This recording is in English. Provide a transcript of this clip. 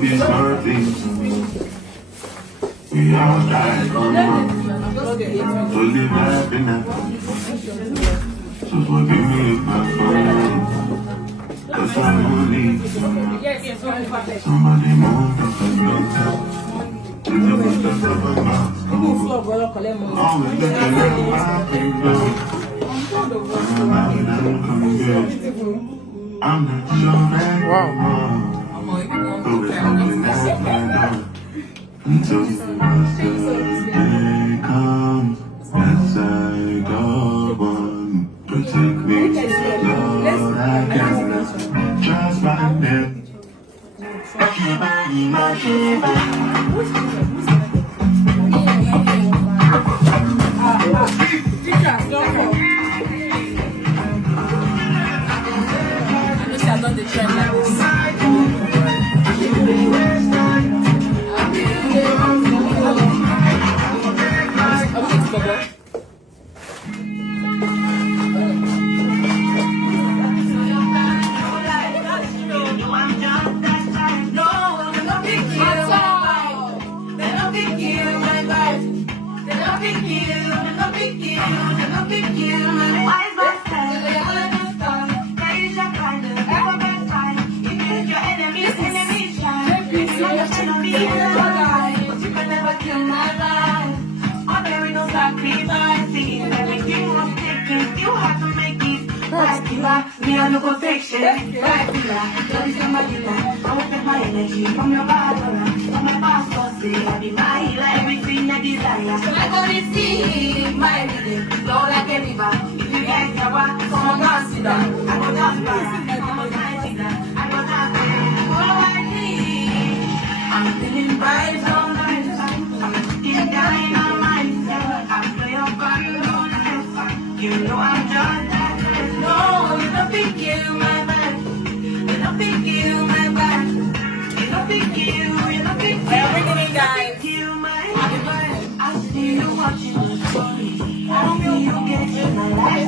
be something. We all die from wrong. To live happiness. So forgive me if I fall. Cause I'm only somebody move the floor. Always looking at my fingers. I'm not sure that but it's something that I don't. Until the day comes as I go on. Protect me, Lord, I cannot trust my neck. I'm not the trend like this. Me I no go take shit. Right here, don't you my dinner. I will take my energy from your body. From my pastor say I be my healer, everything I desire. So I go receive my reading, flow like a river. If you get your work, come on, go sit down. I go down, I go down, all I need. I'm feeling vibes all night. I'm feeling dynamite. I play your band all night. You know I'm just. No, you don't think you my man. You don't think you my man. You don't think you don't think you. Everything, guys. You my man. I see you watching the story. I see you get your life.